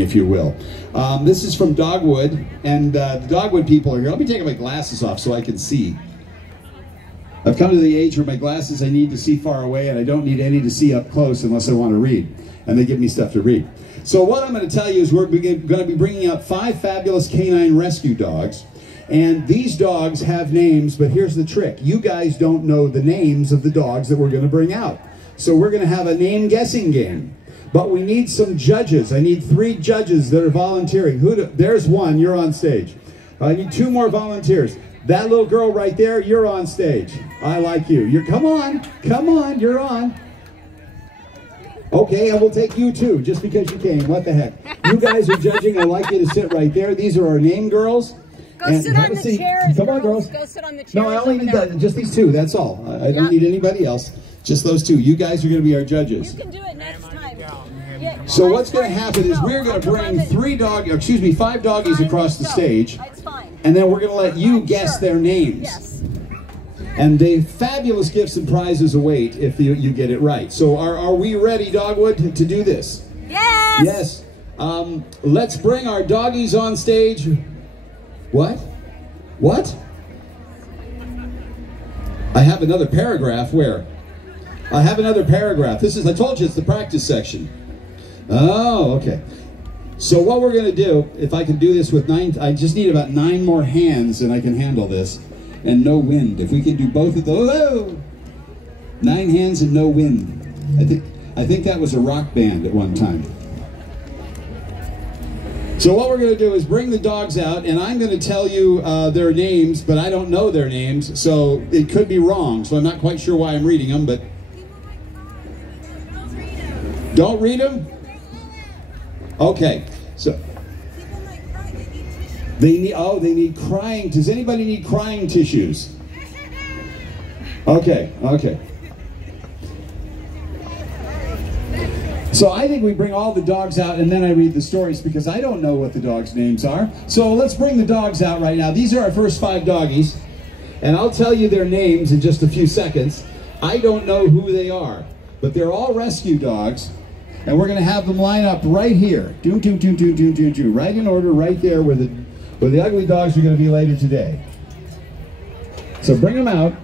if you will. This is from Dogwood, and the Dogwood people are here. Let me take my glasses off so I can see. I've come to the age where my glasses I need to see far away, and I don't need any to see up close unless I want to read, and they give me stuff to read. So what I'm going to tell you is we're going to be bringing out 5 fabulous canine rescue dogs, and these dogs have names, but here's the trick. You guys don't know the names of the dogs that we're going to bring out. So we're going to have a name guessing game. But we need some judges. I need 3 judges that are volunteering. There's one, you're on stage. I need 2 more volunteers. That little girl right there, you're on stage. I like you. Come on, you're on. Okay, and we'll take you too, just because you came. What the heck? You guys are judging. I'd like you to sit right there. These are our name girls. Go sit on the chairs. Come on, girls. Go sit on the chairs. No, I only need just these 2. That's all. I don't need anybody else. Just those 2. You guys are going to be our judges. You can do it next time. Yeah, so what's going to happen is we're going to bring 5 doggies across the stage, and then we're going to let you guess their names. Yes. And the fabulous gifts and prizes await if you get it right. So are we ready, Dogwood, to do this? Yes. Yes. Let's bring our doggies on stage. What? What? I have another paragraph. Where? I have another paragraph. I told you it's the practice section. Oh, okay. So what we're going to do, if I can do this with 9, I just need about 9 more hands and I can handle this. And no wind. If we can do both of those, oh, 9 hands and no wind. I think that was a rock band at one time. So what we're going to do is bring the dogs out, and I'm going to tell you their names, but I don't know their names, so it could be wrong. So I'm not quite sure why I'm reading them, but don't read them? Okay, so they need crying. Does anybody need crying tissues? Okay. So I think we bring all the dogs out and then I read the stories because I don't know what the dogs' names are. So let's bring the dogs out right now. These are our first 5 doggies, and I'll tell you their names in just a few seconds. I don't know who they are, but they're all rescue dogs. And we're going to have them line up right here. Right in order, right there where the ugly dogs are going to be later today. So bring them out.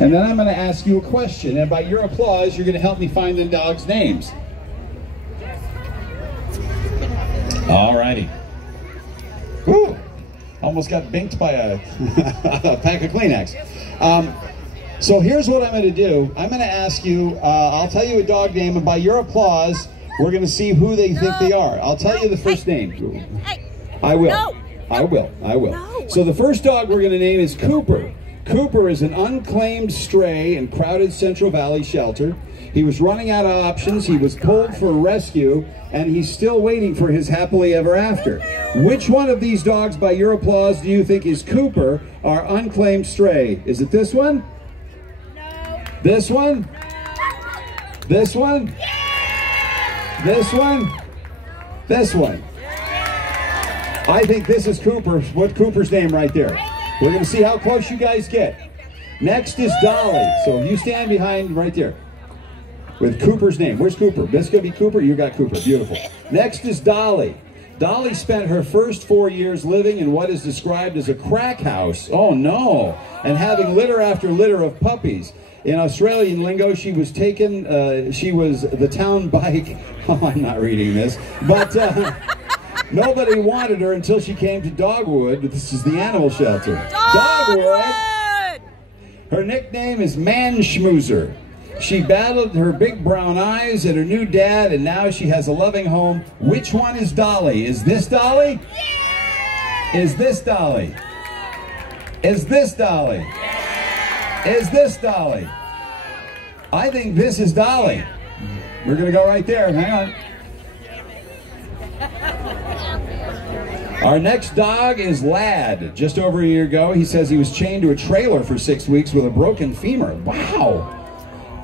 And then I'm going to ask you a question. And by your applause, you're going to help me find the dogs' names. All righty. Woo! Almost got binked by a pack of Kleenex. So here's what I'm going to do. I'm going to ask you, I'll tell you a dog name, and by your applause, we're going to see who they think they are. I'll tell you the first name. I will. I will. So the first dog we're going to name is Cooper. Cooper is an unclaimed stray in crowded Central Valley shelter. He was running out of options. He was pulled for rescue, and he's still waiting for his happily ever after. Which one of these dogs, by your applause, do you think is Cooper, our unclaimed stray? Is it this one? This one? This one? This one? This one? I think this is Cooper. What's Cooper's name right there? We're going to see how close you guys get. Next is Dolly. So you stand behind right there with Cooper's name. Where's Cooper? This going to be Cooper? You got Cooper. Beautiful. Next is Dolly. Dolly spent her first 4 years living in what is described as a crack house. Oh no. And having litter after litter of puppies. In Australian lingo, she was taken, she was the town bike. Oh, I'm not reading this. But nobody wanted her until she came to Dogwood. This is the animal shelter. Dogwood! Her nickname is Man Schmoozer. She battled her big brown eyes and her new dad, and now she has a loving home. Which one is Dolly? Is this Dolly? Yeah! Is this Dolly? Is this Dolly? Is this Dolly? I think this is Dolly. We're going to go right there. Hang on. Our next dog is Lad. Just over a year ago, he says he was chained to a trailer for 6 weeks with a broken femur. Wow.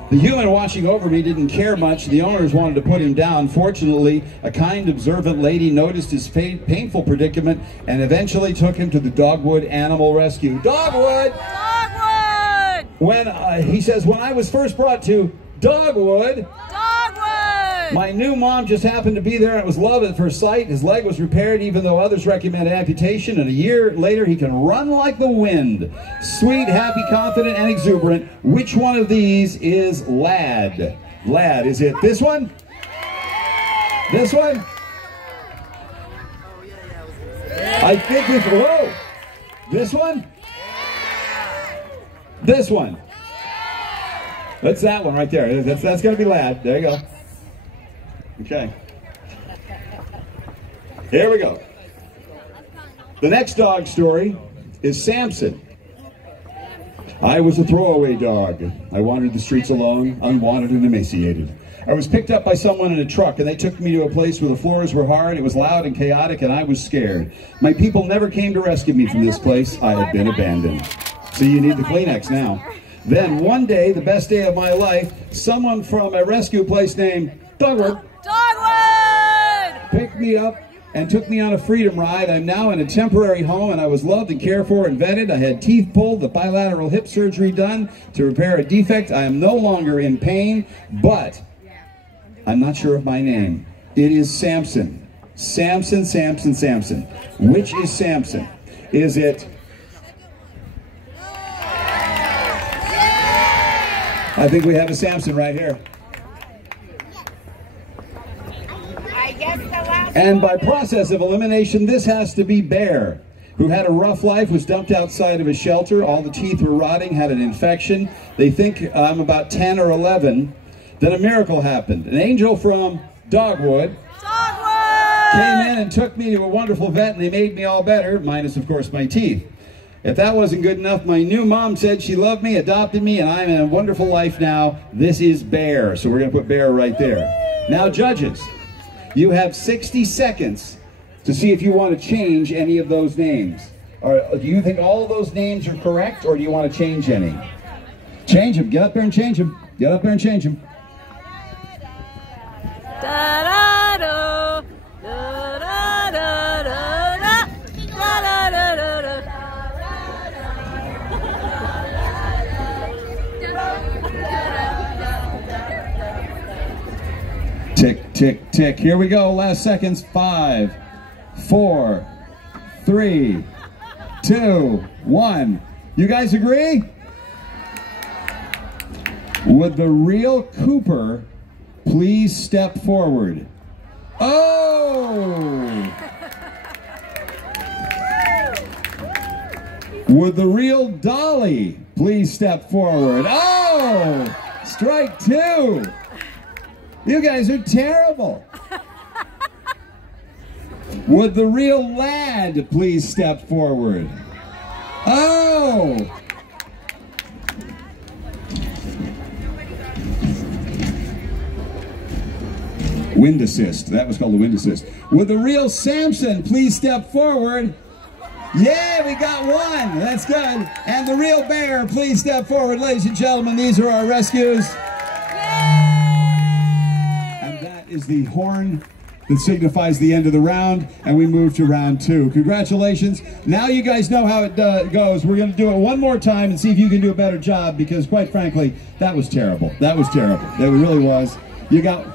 The human watching over me didn't care much. The owners wanted to put him down. Fortunately, a kind, observant lady noticed his painful predicament and eventually took him to the Dogwood Animal Rescue. Dogwood! When he says, when I was first brought to Dogwood, My new mom just happened to be there, and it was love at first sight. His leg was repaired, even though others recommended amputation, and a year later he can run like the wind. Sweet, happy, confident, and exuberant. Which one of these is Lad? Lad, is it this one? This one? I think we've, whoa! This one? This one? That's that one right there. That's gonna be Lad. There you go. Okay. Here we go. The next dog story is Samson. I was a throwaway dog. I wandered the streets alone, unwanted and emaciated. I was picked up by someone in a truck, and they took me to a place where the floors were hard, it was loud and chaotic, and I was scared. My people never came to rescue me from this place. I had been abandoned. So you need the Kleenex now. Then one day, the best day of my life, someone from a rescue place named Dogwood picked me up and took me on a freedom ride. I'm now in a temporary home, and I was loved and cared for and vetted. I had teeth pulled, the bilateral hip surgery done to repair a defect. I am no longer in pain, but I'm not sure of my name. It is Samson. Samson, Samson, Samson. Which is Samson? Is it... I think we have a Samson right here. And by process of elimination, this has to be Bear, who had a rough life, was dumped outside of a shelter. All the teeth were rotting, had an infection. They think I'm about 10 or 11. Then a miracle happened. An angel from Dogwood came in and took me to a wonderful vet, and they made me all better, minus, of course, my teeth. If that wasn't good enough, my new mom said she loved me, adopted me, and I'm in a wonderful life now. This is Bear, so we're going to put Bear right there. Now, judges, you have 60 seconds to see if you want to change any of those names. Or do you think all of those names are correct, or do you want to change any? Change them. Get up there and change them. Get up there and change them. Tick, tick, tick. Here we go. Last seconds. 5, 4, 3, 2, 1. You guys agree? Would the real Cooper please step forward? Oh! Would the real Dolly please step forward? Oh! Strike 2. You guys are terrible. Would the real Lad please step forward? Oh! Wind assist. That was called the wind assist. Would the real Samson please step forward? Yeah, we got one. That's good. And the real Bear, please step forward. Ladies and gentlemen, these are our rescues. Is the horn that signifies the end of the round, and we move to round 2. Congratulations. Now you guys know how it goes. We're going to do it one more time and see if you can do a better job, because quite frankly, that was terrible. That was terrible. That really was. You got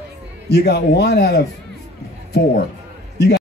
1 out of 4. You got